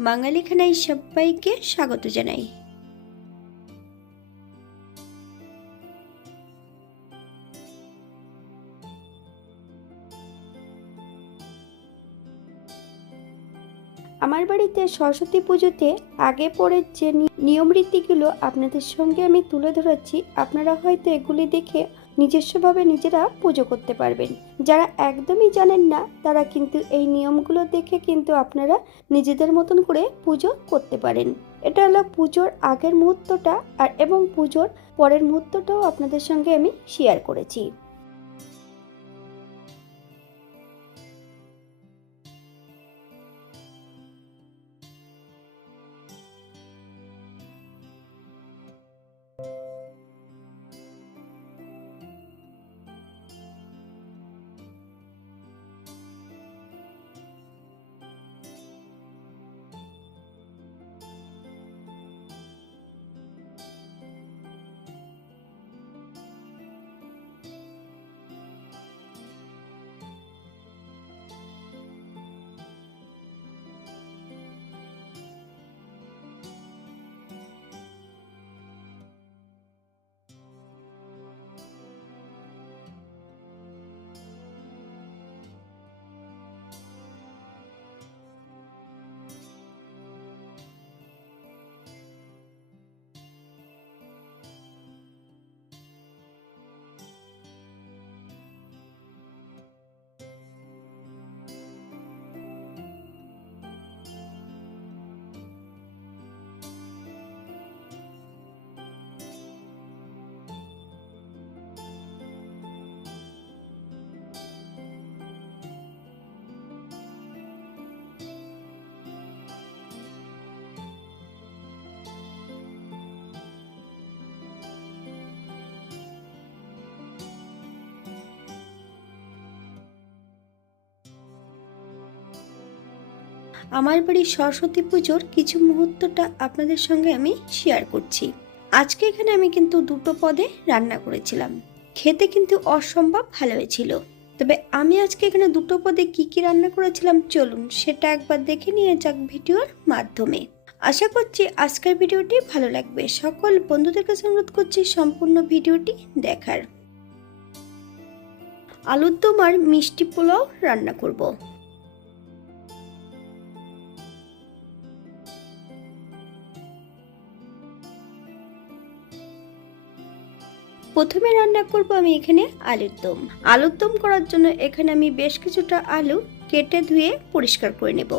বাঙালি খানায় সবাইকে স্বাগত জানাই। আমার বাড়িতে সরস্বতী পুজোতে আগে পরে যে নি- নিয়ম রীতিগুলো আপনাদের সঙ্গে আমি তুলে ধরেছি আপনারা হয়তো এগুলি দেখে নিজস্বভাবে নিজেরা পুজো করতে পারবেন। যারা একদমই জানেন না, তারা কিন্তু এই নিয়মগুলো দেখে কিন্তু আপনারা নিজেদের মতন করে পুজো করতে পারেন। এটা হলো পুজোর আগের মুহূর্তটা আর এবং পুজোর পরের মুহূর্তটাও আপনাদের সঙ্গে আমি শেয়ার করেছি। আমার বাড়ির সরস্বতী পুজোর কিছু মুহূর্তটা আপনাদের সঙ্গে আমি শেয়ার করছি। আজকে এখানে আমি কিন্তু দুটো পদে রান্না করেছিলাম। খেতে কিন্তু অসম্ভব ভালো হয়েছিল। তবে আমি আজকে এখানে দুটো পদে কি কি রান্না করেছিলাম চলুন সেটা একবার দেখে নিয়ে যাক ভিডিওর মাধ্যমে। আশা করছি আজকের ভিডিওটি ভালো লাগবে। সকল বন্ধুদের কাছে অনুরোধ করছি সম্পূর্ণ ভিডিওটি দেখার। আলুর দম আর মিষ্টি পোলাও রান্না করব। প্রথমে রান্না করব আমি এখানে আলুর দম। আলুর দম করার জন্য এখানে আমি বেশ কিছুটা আলু কেটে ধুয়ে পরিষ্কার করে নেব।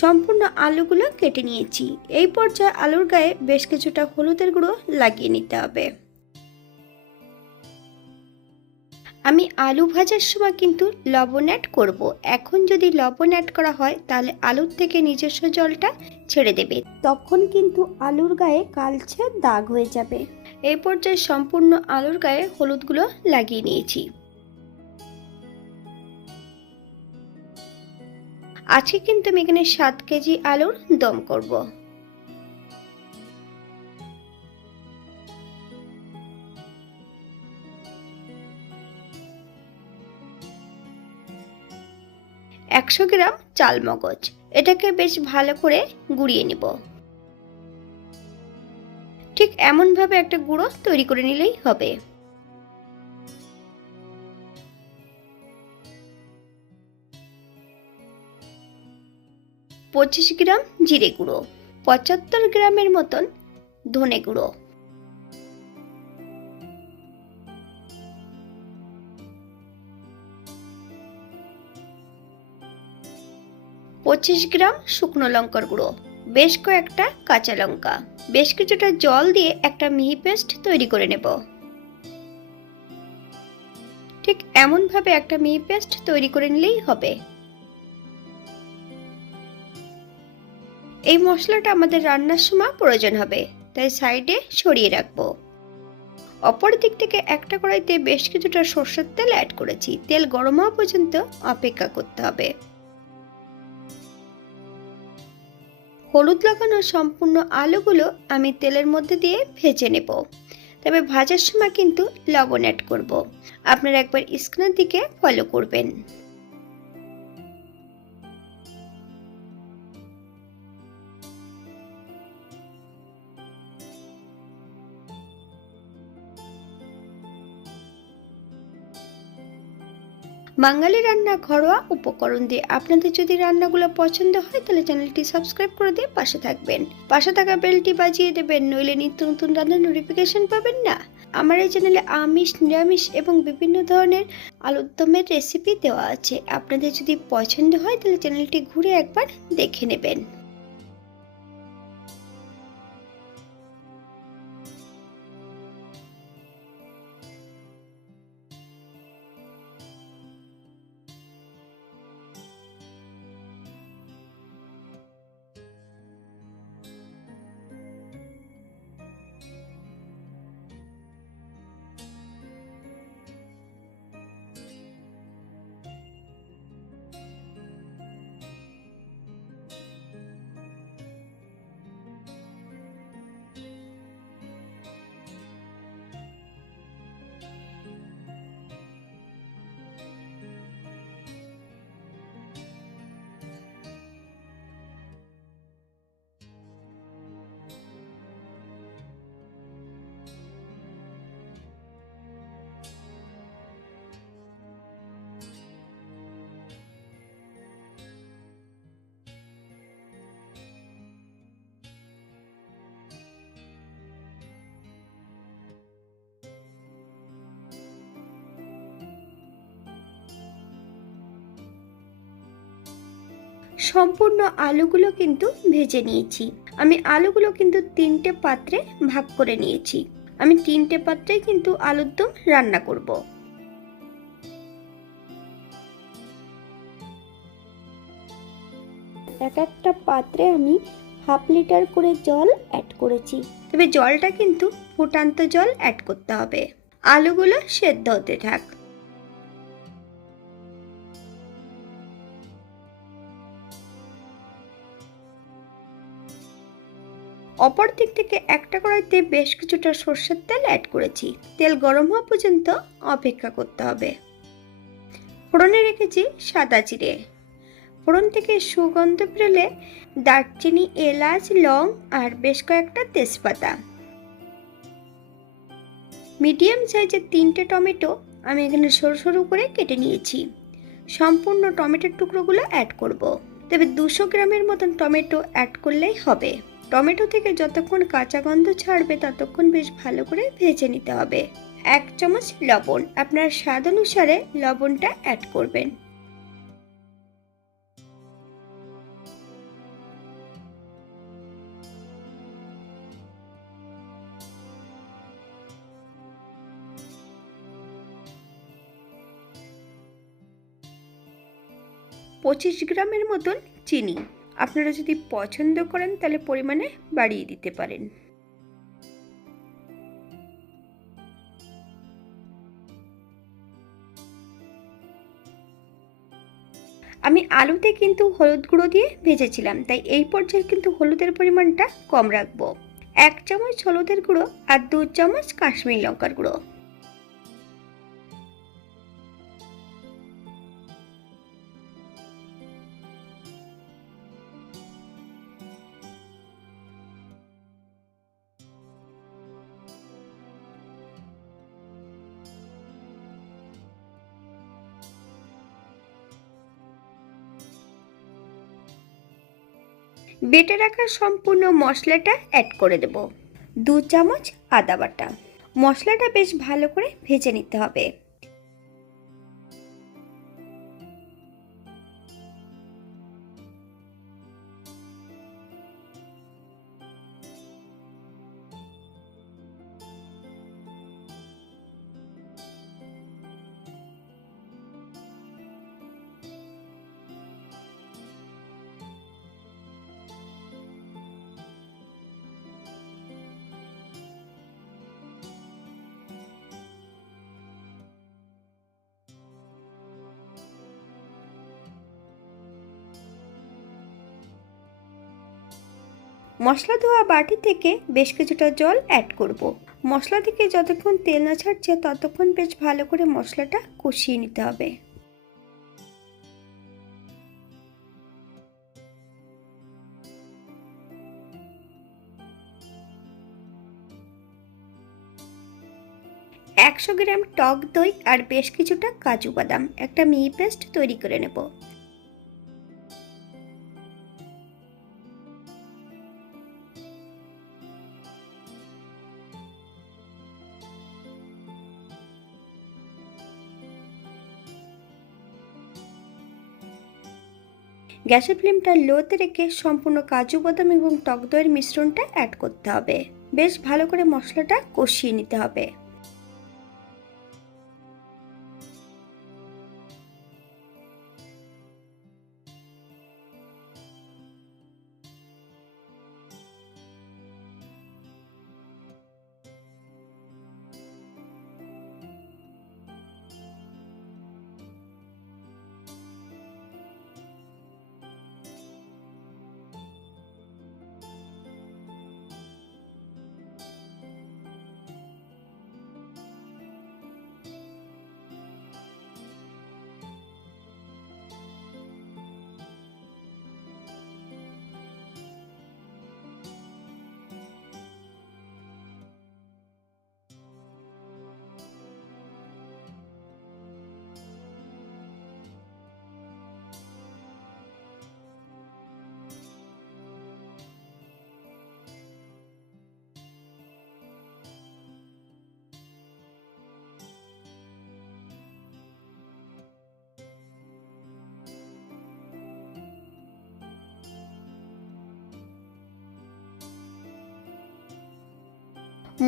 সম্পূর্ণ আলুগুলো কেটে নিয়েছি। এই পর্যায়ে আলুর গায়ে বেশ কিছুটা হলুদের গুঁড়ো লাগিয়ে নিতে হবে। আমি আলু ভাজার সময় কিন্তু লবণ অ্যাড করব। এখন যদি লবণ অ্যাড করা হয়, তাহলে আলুর থেকে নিজস্ব জলটা ছেড়ে দেবে। তখন কিন্তু আলুর গায়ে কালচে দাগ হয়ে যাবে। এই পর্যায়ে সম্পূর্ণ আলুর গায়ে হলুদগুলো লাগিয়ে নিয়েছি। আজকে কিন্তু আমি এখানে সাত কেজি আলুর দম করব। একশো গ্রাম চাল মগজ এটাকে বেশ ভালো করে গুঁড়িয়ে নিব। ঠিক এমনভাবে একটা গুঁড়ো তৈরি করে নিলেই হবে। পঁচিশ গ্রাম জিরে গুঁড়ো, পঁচাত্তর গ্রামের মতন ধনে গুঁড়ো। পঁচিশ গ্রাম শুকনো লঙ্কার গুঁড়ো, বেশ কয়েকটা কাঁচা লঙ্কা। বেশ কিছুটা জল দিয়ে একটা মিহি পেস্ট তৈরি করে নেব। ঠিক এমনভাবে একটা মিহি পেস্ট তৈরি করে নিলেই হবে। এই মশলাটা আমাদের রান্নার সময় প্রয়োজন হবে, তাই সাইডে সরিয়ে রাখব। অপর দিক থেকে একটা কড়াইতে বেশ কিছুটা সর্ষের তেল অ্যাড করেছি। তেল গরম হওয়া পর্যন্ত অপেক্ষা করতে হবে। হলুদ লাগানো সম্পূর্ণ আলুগুলো আমি তেলের মধ্যে দিয়ে ভেজে নেব তবে ভাজার সময় কিন্তু লবণ অ্যাড করব। আপনারা একবার স্ক্রিনের দিকে ফলো করবেন বাঙালি রান্না ঘরোয়া উপকরণ দিয়ে আপনাদের যদি রান্নাগুলো পছন্দ হয়, তাহলে চ্যানেলটি সাবস্ক্রাইব করে দিয়ে পাশে থাকবেন। পাশে থাকা বেলটি বাজিয়ে দেবেন, নইলে নিত্য নতুন রান্নার নোটিফিকেশন পাবেন না। আমার এই চ্যানেলে আমিষ, নিরামিষ এবং বিভিন্ন ধরনের আলুর দমের রেসিপি দেওয়া আছে। আপনাদের যদি পছন্দ হয়, তাহলে চ্যানেলটি ঘুরে একবার দেখে নেবেন। সম্পূর্ণ আলুগুলো কিন্তু ভেজে নিয়েছি। আমি আলুগুলো কিন্তু তিনটে পাত্রে ভাগ করে নিয়েছি। আমি তিনটে পাত্রেই কিন্তু আলুর দম রান্না করব। এক একটা পাত্রে আমি হাফ লিটার করে জল অ্যাড করেছি। তবে জলটা কিন্তু ফুটান্ত জল অ্যাড করতে হবে। আলুগুলো সেদ্ধ হতে থাক। অপর দিক থেকে একটা কড়াইতে বেশ কিছুটা সর্ষের তেল অ্যাড করেছি। তেল গরম হওয়া পর্যন্ত অপেক্ষা করতে হবে। ফোড়নে রেখেছি সাদা জিরে। ফোড়ন থেকে সুগন্ধ বেরোলে দারচিনি, এলাচ, লং আর বেশ কয়েকটা তেজপাতা। মিডিয়াম সাইজের তিনটে টমেটো আমি এখানে সরু সরু করে কেটে নিয়েছি। সম্পূর্ণ টমেটোর টুকরোগুলো অ্যাড করব। তবে দুশো গ্রামের মতন টমেটো অ্যাড করলেই হবে। টমেটো থেকে যতক্ষণ কাঁচা গন্ধ ছাড়বে ততক্ষণ বেশ ভালো করে ভেজে নিতে হবে। এক চামচ লবণ। আপনার স্বাদ অনুসারে লবণটা অ্যাড করবেন। পঁচিশ গ্রামের মতন চিনি। আপনারা যদি পছন্দ করেন, তাহলে পরিমাণে বাড়িয়ে দিতে পারেন। আমি আলুতে কিন্তু হলুদ গুঁড়ো দিয়ে ভেজেছিলাম, তাই এই পর্যায়ে কিন্তু হলুদের পরিমাণটা কম রাখব। এক চামচ হলুদের গুঁড়ো আর দু চামচ কাশ্মীর লঙ্কার গুঁড়ো। বেটে রাখা সম্পূর্ণ মশলাটা অ্যাড করে দেব। দু চামচ আদা বাটা। মশলাটা বেশ ভালো করে ভেজে নিতে হবে। মশলা ধোয়া বাটি থেকে বেশ কিছুটা জল অ্যাড করব। মশলা থেকে যতক্ষণ তেল না ছাড়ছে, ততক্ষণ বেশ ভালো করে মশলাটা কষিয়ে নিতে হবে একশো গ্রাম টক দই আর বেশ কিছুটা কাজু বাদাম, একটা মিহি পেস্ট তৈরি করে নেব গ্যাসের ফ্লেমটা লোতে রেখে সম্পূর্ণ কাজু, বাদাম এবং টক দইয়ের মিশ্রণটা অ্যাড করতে হবে। বেশ ভালো করে মশলাটা কষিয়ে নিতে হবে।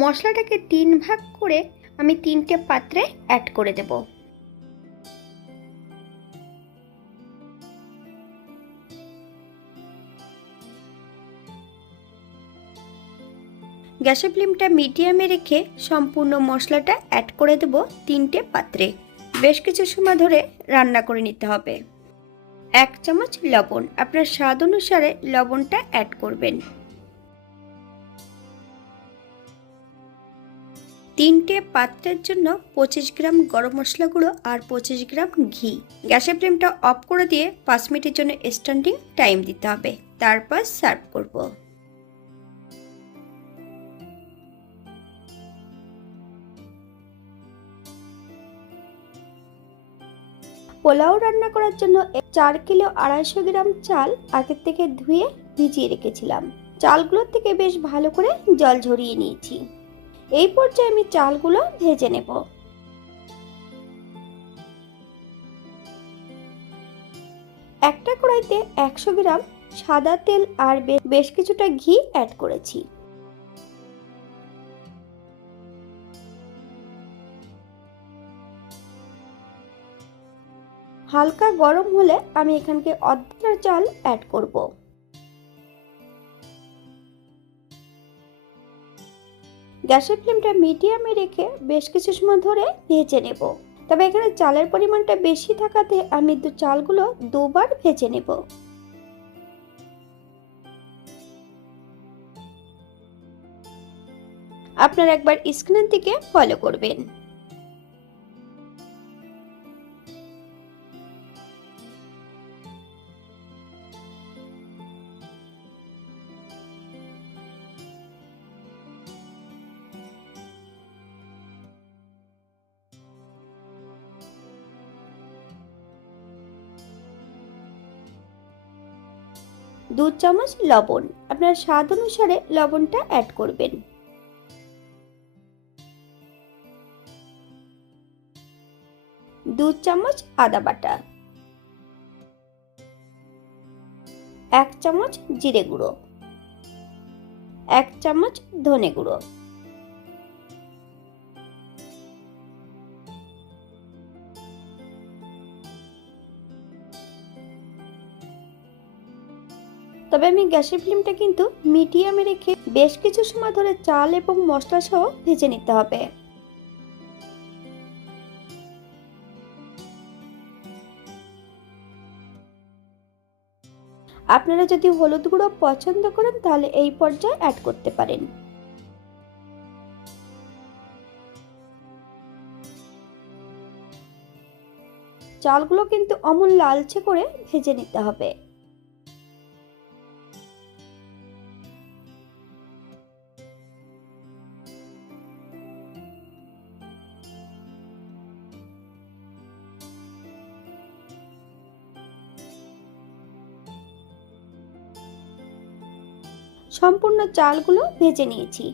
মশলাটাকে তিন ভাগ করে আমি তিনটে পাত্রে অ্যাড করে দেব। গ্যাসের ফ্লেমটা মিডিয়ামে রেখে সম্পূর্ণ মশলাটা অ্যাড করে দেব তিনটে পাত্রে। বেশ কিছু সময় ধরে রান্না করে নিতে হবে। এক চামচ লবণ। আপনার স্বাদ অনুসারে লবণটা অ্যাড করবেন। তিনটে পাত্রের জন্য পঁচিশ গ্রাম গরম মশলা গুঁড়ো আর পঁচিশ গ্রাম ঘি। গ্যাসের ফ্লেমটা অফ করে দিয়ে পাঁচ মিনিটের জন্য স্ট্যান্ডিং টাইম দিতে হবে। তারপর সার্ভ করব। পোলাও রান্না করার জন্য চার কিলো আড়াইশো গ্রাম চাল আগের থেকে ধুয়ে ভিজিয়ে রেখেছিলাম। চালগুলোর থেকে বেশ ভালো করে জল ঝরিয়ে নিয়েছি। এই পর্যায়ে আমি চালগুলো ভেজে নেব। একটা কড়াইতে একশো গ্রাম সাদা তেল আর বেশ কিছুটা ঘি অ্যাড করেছি। হালকা গরম হলে আমি এখানকে অর্ধেক চাল অ্যাড করব। গ্যাসের ফ্লেমটা মিডিয়ামে রেখে বেশ কিছু সময় ধরে ভেজে নেব। তবে এখানে চালের পরিমাণটা বেশি থাকাতে আমি দু চালগুলো দুবার ভেজে নেব। আপনার একবার স্ক্রিনের দিকে ফলো করবেন। দু চামচ লবণ। আপনার স্বাদ অনুসারে লবণটা অ্যাড করবেন। দু চামচ আদা বাটা। এক চামচ জিরে গুঁড়ো। এক চামচ ধনে গুঁড়ো। তবে আমি গ্যাসের ফ্লেমটা কিন্তু মিডিয়ামে রেখে বেশ কিছু সময় ধরে চাল এবং মশলা সহ ভেজে নিতে হবে। আপনারা যদি হলুদ গুঁড়ো পছন্দ করেন, তাহলে এই পর্যায়ে অ্যাড করতে পারেন। চালগুলো কিন্তু অমন লালচে করে ভেজে নিতে হবে। সম্পূর্ণ চালগুলো ভেজে নিয়েছি।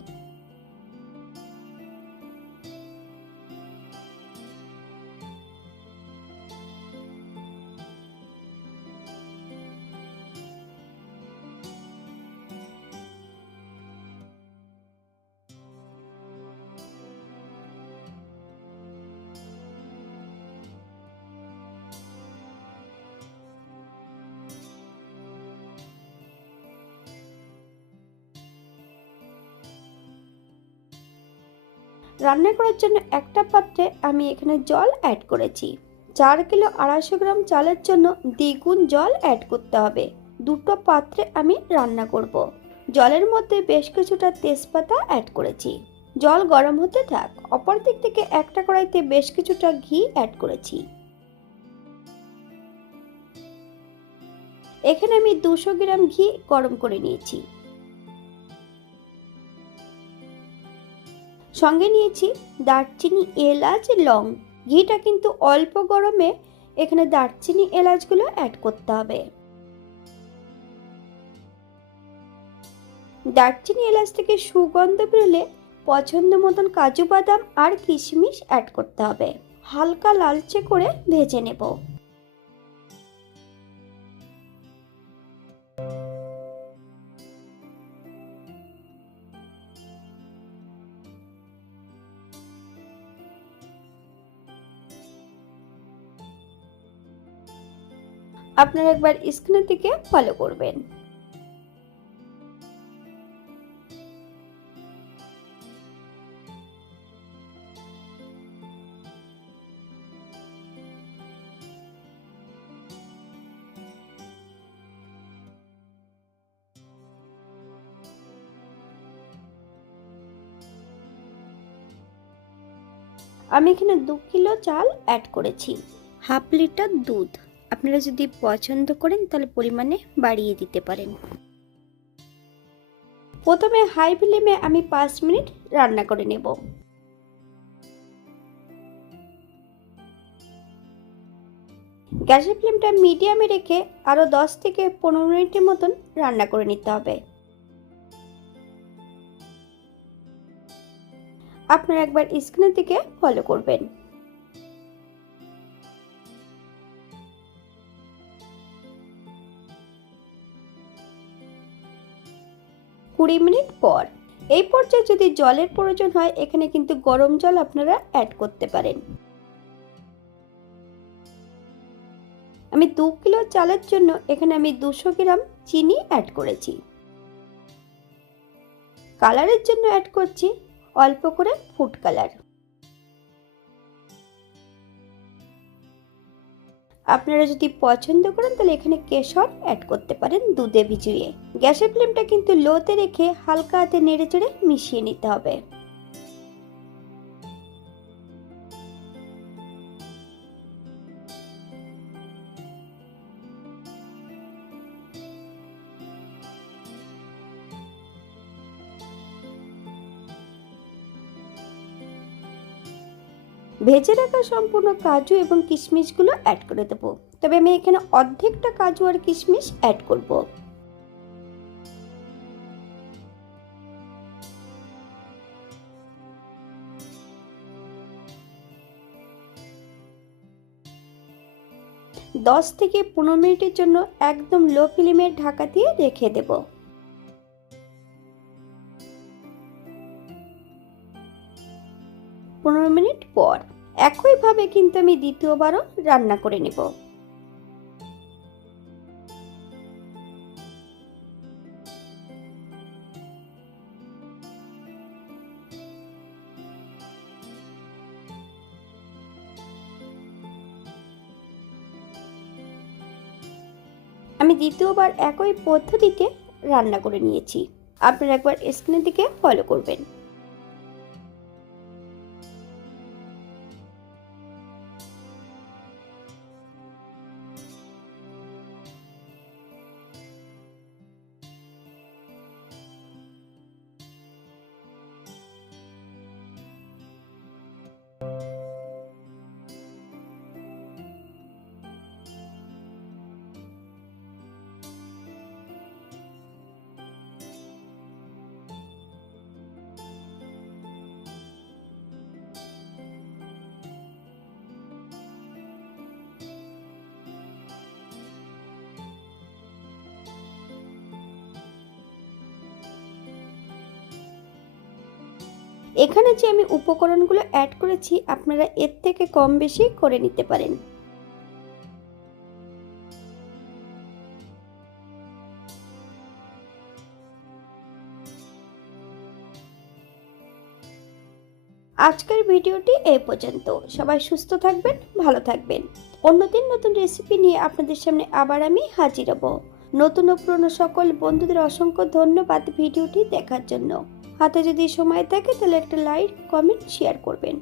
রান্না করার জন্য একটা পাত্রে আমি এখানে জল অ্যাড করেছি। চার কিলো আড়াইশো গ্রাম চালের জন্য দ্বিগুণ জল অ্যাড করতে হবে। দুটো পাত্রে আমি রান্না করব। জলের মধ্যে বেশ কিছুটা তেজপাতা অ্যাড করেছি। জল গরম হতে থাক, অপর দিক থেকে একটা কড়াইতে বেশ কিছুটা ঘি অ্যাড করেছি। এখানে আমি দুশো গ্রাম ঘি গরম করে নিয়েছি। সঙ্গে নিয়েছি দারচিনি, এলাচ, লং। ঘিটা কিন্তু অল্প গরমে এখানে দারচিনি, এলাচগুলো অ্যাড করতে হবে। দারচিনি, এলাচ থেকে সুগন্ধ বেরোলে পছন্দ মতন কাজু বাদাম আর কিশমিশ অ্যাড করতে হবে। হালকা লালচে করে ভেজে নেব। আপনারা একবার স্ক্রিনের দিকে ফলো করবেন। আমি এখানে দু কিলো চাল অ্যাড করেছি। হাফ লিটার দুধ। আপনারা যদি পছন্দ করেন, তাহলে পরিমাণে বাড়িয়ে দিতে পারেন। প্রথমে হাই ফ্লেমে আমি পাঁচ মিনিট রান্না করে নেব। গ্যাসের ফ্লেমটা মিডিয়ামে রেখে আরও দশ থেকে পনেরো মিনিটের মতন রান্না করে নিতে হবে। আপনারা একবার স্ক্রিনের দিকে ফলো করবেন। কুড়ি মিনিট পর। এই পর্যায়ে যদি জলের প্রয়োজন হয়, এখানে কিন্তু গরম জল আপনারা অ্যাড করতে পারেন। আমি দু কিলো চালের জন্য এখানে আমি দুশো গ্রাম চিনি অ্যাড করেছি। কালারের জন্য অ্যাড করছি অল্প করে ফুড কালার আপনারা যদি পছন্দ করেন, তাহলে এখানে কেশর অ্যাড করতে পারেন দুধে ভিজিয়ে। গ্যাসের ফ্লেমটা কিন্তু লোতে রেখে হালকা হাতে নেড়ে চেড়ে মিশিয়ে নিতে হবে। ভেজে রাখা সম্পূর্ণ কাজু এবং কিশমিশগুলো অ্যাড করে দেবো। তবে আমি এখানে অর্ধেকটা কাজু আর কিশমিশ অ্যাড করব। দশ থেকে পনেরো মিনিটের জন্য একদম লো ফ্লেমে ঢাকা দিয়ে রেখে দেবো। পনেরো মিনিট পর একইভাবে কিন্তু আমি দ্বিতীয়বারও রান্না করে নেব। আমি দ্বিতীয়বার একই পদ্ধতিতে রান্না করে নিয়েছি। আপনারা একবার স্ক্রিনের দিকে ফলো করবেন। এখানে যে আমি উপকরণগুলো অ্যাড করেছি, আপনারা এর থেকে কম বেশি করে নিতে পারেন। আজকের ভিডিওটি এই পর্যন্ত। সবাই সুস্থ থাকবেন, ভালো থাকবেন। অন্যদিন নতুন রেসিপি নিয়ে আপনাদের সামনে আবার আমি হাজির হব। নতুন ও পুরনো সকল বন্ধুদের অসংখ্য ধন্যবাদ ভিডিওটি দেখার জন্য। হাতে যদি সময় থাকে তাহলে একটা লাইক কমেন্ট শেয়ার করবেন।